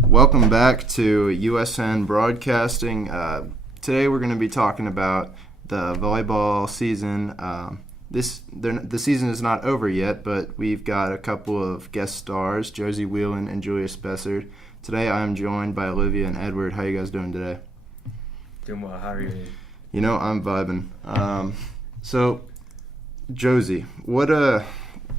Welcome back to USN Broadcasting. Today we're going to be talking about the volleyball season. The season is not over yet, but we've got a couple of guest stars, Josie Whelan and Julia Spessard. Today I am joined by Olivia and Edward. How are you guys doing today? Doing well. How are you? You know, I'm vibing. So, Josie,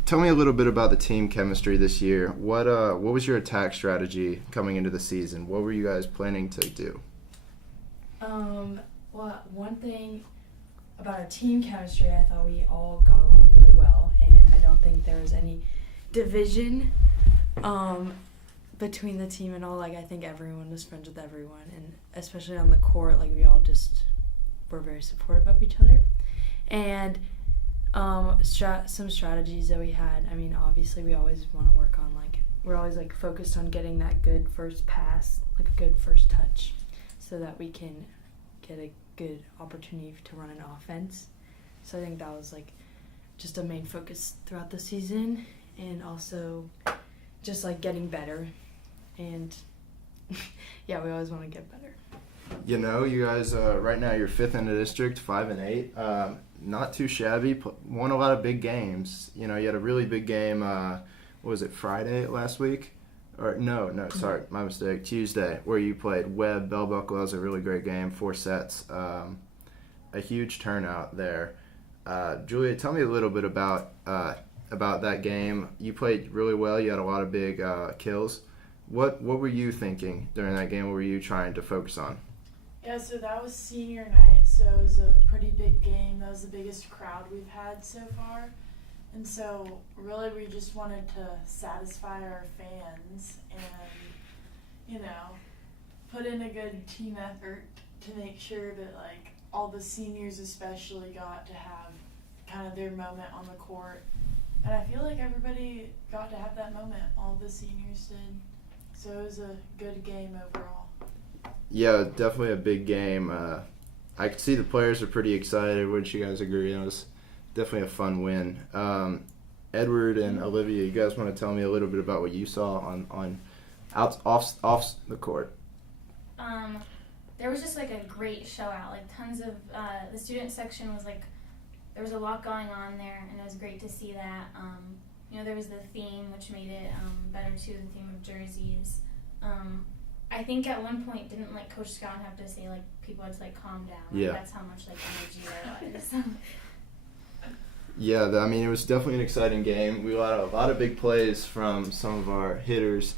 tell me a little bit about the team chemistry this year. What was your attack strategy coming into the season? What were you guys planning to do? Well, one thing about our team chemistry, I thought we all got along really well, and I don't think there was any division between the team and all. Like, I think everyone was friends with everyone, and especially on the court, like, we all just were very supportive of each other. And some strategies that we had, I mean, obviously we always want to work on, like, we're always, like, focused on getting that good first pass, like a good first touch, so that we can get a good opportunity to run an offense. So I think that was, like, just a main focus throughout the season, and also just, like, getting better. And yeah, we always want to get better. You know, you guys right now you're fifth in the district, 5-8. Not too shabby. Won a lot of big games. You know, you had a really big game. What was it, Friday last week? Or no, sorry, my mistake. Tuesday, where you played Webb Bell Buckle. That was a really great game, 4 sets. A huge turnout there. Julia, tell me a little bit about that game. You played really well. You had a lot of big kills. What were you thinking during that game? What were you trying to focus on? Yeah, so that was senior night, so it was a pretty big game. That was the biggest crowd we've had so far. And so really we just wanted to satisfy our fans and, you know, put in a good team effort to make sure that, like, all the seniors especially got to have kind of their moment on the court. And I feel like everybody got to have that moment. All the seniors did. So it was a good game overall. Yeah, definitely a big game. I could see the players are pretty excited. Wouldn't you guys agree? It was definitely a fun win. Edward and Olivia, you guys want to tell me a little bit about what you saw off the court? There was just like a great show out. Like tons of the student section was like there was a lot going on there, and it was great to see that. You know, there was the theme, which made it better too. The theme of jerseys. I think at one point, didn't like Coach Scott have to say like people had to like calm down? Like, yeah. That's how much like energy there was. Yeah, I mean, it was definitely an exciting game. We had a lot of big plays from some of our hitters.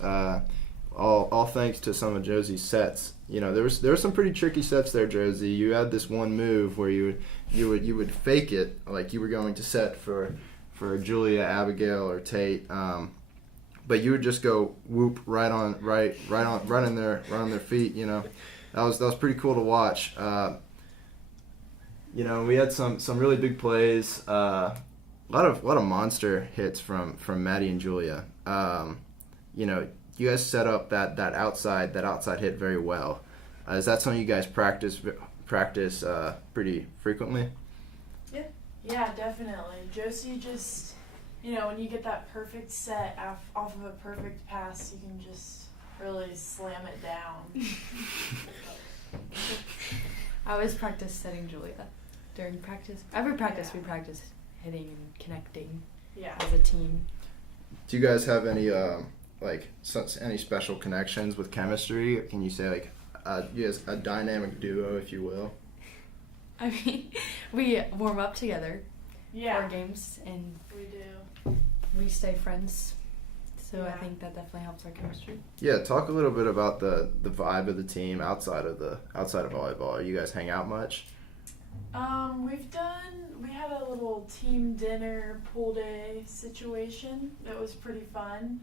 All thanks to some of Josie's sets. You know, there were some pretty tricky sets there, Josie. You had this one move where you would fake it like you were going to set for Julia, Abigail, or Tate. But you would just go whoop right on their feet. You know, that was pretty cool to watch. You know, we had some really big plays. A lot of monster hits from Maddie and Julia. You know, you guys set up that outside hit very well. Is that something you guys practice pretty frequently? Yeah, definitely. Josie just, you know, when you get that perfect set off of a perfect pass, you can just really slam it down. I always practice setting Julia during practice. Every practice we practice hitting and connecting as a team. Do you guys have any any special connections with chemistry? Can you say like you guys a dynamic duo, if you will? I mean, we warm up together for for games, and we do. we stay friends. So Yeah. I think that definitely helps our chemistry. Yeah, talk a little bit about the vibe of the team outside of volleyball. You guys hang out much? We had a little team dinner pool day situation that was pretty fun.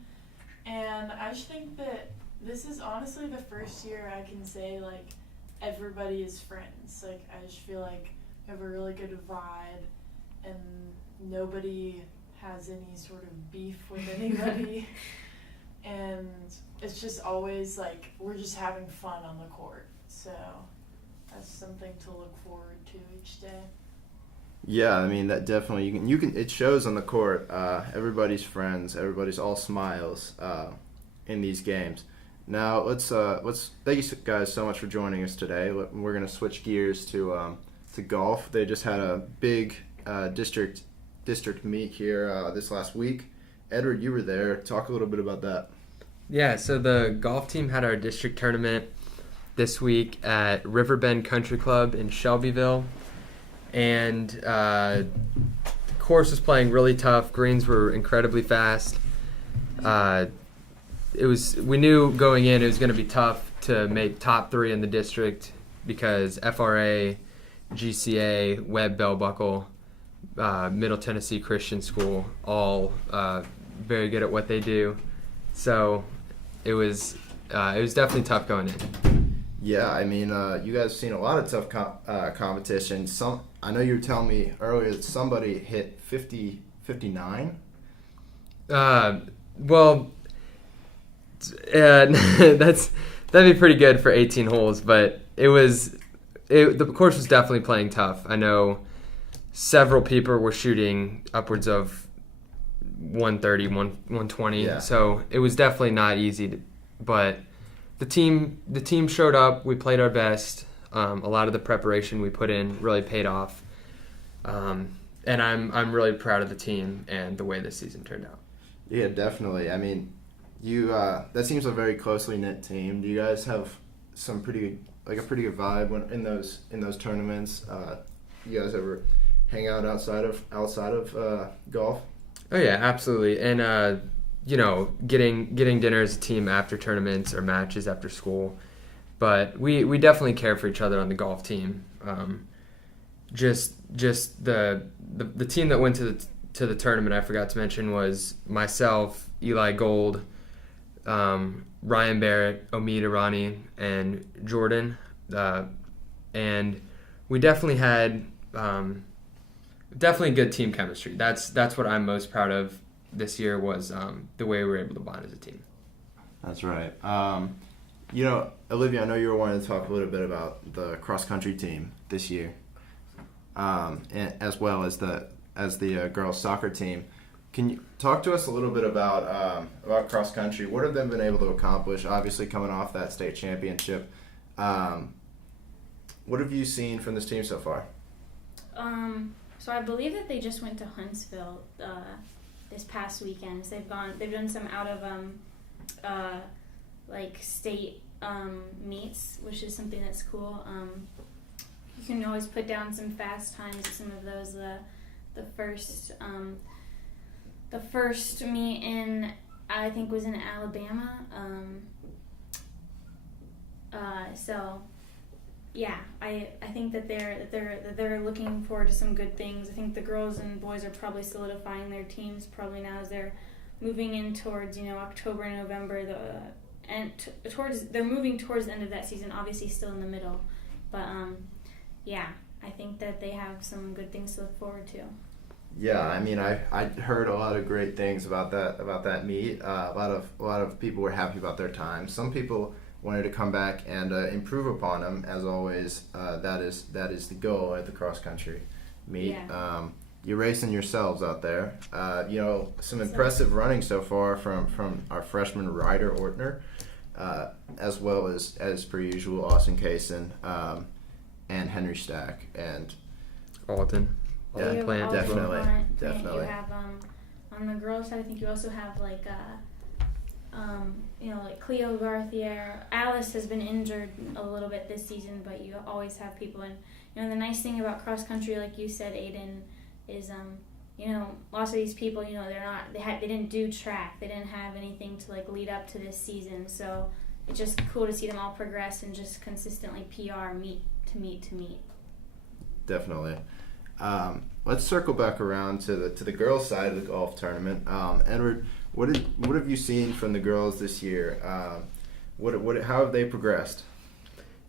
And I just think that this is honestly the first year I can say, like, everybody is friends. Like, I just feel like we have a really good vibe, and nobody has any sort of beef with anybody. And it's just always, like, we're just having fun on the court. So that's something to look forward to each day. Yeah, I mean that definitely you can it shows on the court. Everybody's friends. Everybody's all smiles in these games. Now let's thank you guys so much for joining us today. We're gonna switch gears to golf. They just had a big district meet here this last week. Edward, you were there. Talk a little bit about that. Yeah, so the golf team had our district tournament this week at Riverbend Country Club in Shelbyville, and the course was playing really tough. Greens were incredibly fast. We knew going in it was going to be tough to make top 3 in the district because FRA, GCA, Webb Bell Buckle, Middle Tennessee Christian School, all very good at what they do. So it was definitely tough going in. Yeah, I mean, you guys have seen a lot of tough competition. I know you were telling me earlier that somebody hit 59. Well, that'd be pretty good for 18 holes, but the course was definitely playing tough. I know several people were shooting upwards of 130, 120, Yeah. so it was definitely not easy. But the team showed up. We played our best. A lot of the preparation we put in really paid off, and I'm really proud of the team and the way this season turned out. Yeah, definitely. I mean, you that seems a very closely knit team. Do you guys have a pretty good vibe in those tournaments? You guys ever hang out outside of golf? Oh yeah, absolutely. And getting dinner as a team after tournaments or matches after school. But we definitely care for each other on the golf team. Just the team that went to the tournament, I forgot to mention, was myself, Eli Gold, Ryan Barrett, Omid Irani, and Jordan. And we definitely had definitely good team chemistry. That's what I'm most proud of this year was the way we were able to bond as a team. That's right. Olivia, I know you were wanting to talk a little bit about the cross country team this year, and as well as the girls soccer team. Can you talk to us a little bit about cross country? What have they been able to accomplish? Obviously, coming off that state championship, what have you seen from this team so far? So I believe that they just went to Huntsville this past weekend. So they've done some out of state meets, which is something that's cool. You can always put down some fast times at some of those. The first meet I think was in Alabama. So yeah, I think that they're looking forward to some good things. I think the girls and boys are probably solidifying their teams probably now as they're moving in towards October and November. They're moving towards the end of that season. Obviously, still in the middle, but yeah, I think that they have some good things to look forward to. Yeah, I mean, I heard a lot of great things about that meet. A lot of people were happy about their time. Some people wanted to come back and improve upon them. As always, that is the goal at the cross country meet. Yeah. You're racing yourselves out there. Some impressive running so far from our freshman Ryder Ortner, as well as per usual Austin Kaysen and Henry Stack and Alton. Yeah, definitely. You have on the girls' side, I think you also have like Cleo Garthier. Alice has been injured a little bit this season, but you always have people. And the nice thing about cross country, like you said, Aiden, is lots of these people, they didn't do track, they didn't have anything to lead up to this season. So it's just cool to see them all progress and just consistently PR meet to meet to meet. Definitely. Let's circle back around to the girls' side of the golf tournament. Edward, what have you seen from the girls this year? How have they progressed?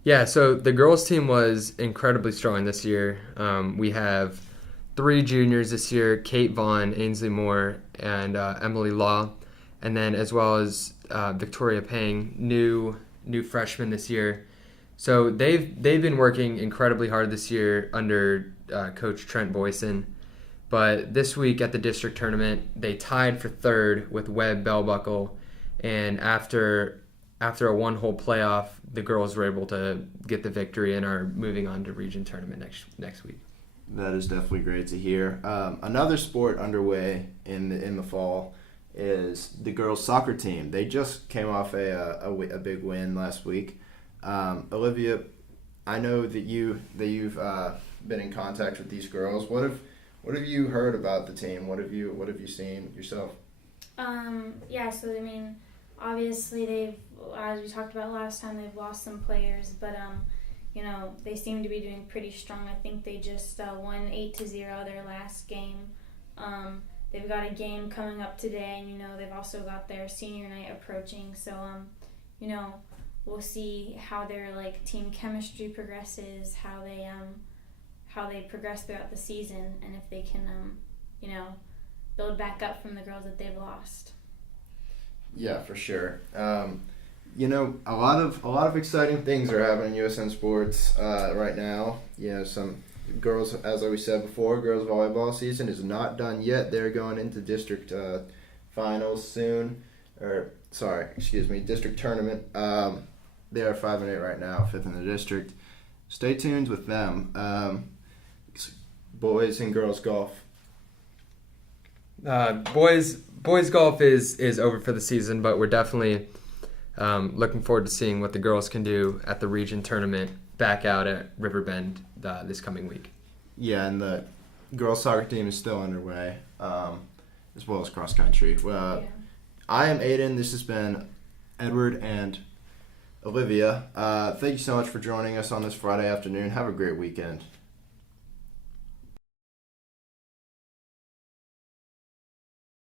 Yeah, so the girls' team was incredibly strong this year. We have 3 juniors this year: Kate Vaughn, Ainsley Moore, and Emily Law, and then as well as Victoria Pang, new freshman this year. So they've been working incredibly hard this year under Coach Trent Boyson. But this week at the district tournament, they tied for 3rd with Webb Bell Buckle, and after after a one-hole playoff, the girls were able to get the victory and are moving on to region tournament next week. That is definitely great to hear. Another sport underway in the fall is the girls' soccer team. They just came off a big win last week. Olivia, I know that you've been in contact with these girls. What have you heard about the team? What have you seen yourself? Yeah, so I mean, obviously they've, as we talked about last time, they've lost some players, but they seem to be doing pretty strong. I think they just won 8-0 their last game. They've got a game coming up today, and they've also got their senior night approaching. So we'll see how their team chemistry progresses, how they progress throughout the season, and if they can build back up from the girls that they've lost. Yeah, for sure. A lot of exciting things are happening in USN sports right now. Some girls, as we said before, girls volleyball season is not done yet. They're going into district finals soon, district tournament. They are 5-8 right now, 5th in the district. Stay tuned with them. Boys and girls golf. Boys golf is over for the season, but we're definitely looking forward to seeing what the girls can do at the region tournament back out at Riverbend this coming week. Yeah, and the girls soccer team is still underway, as well as cross country. I am Aiden. This has been Edward and Olivia. Thank you so much for joining us on this Friday afternoon. Have a great weekend.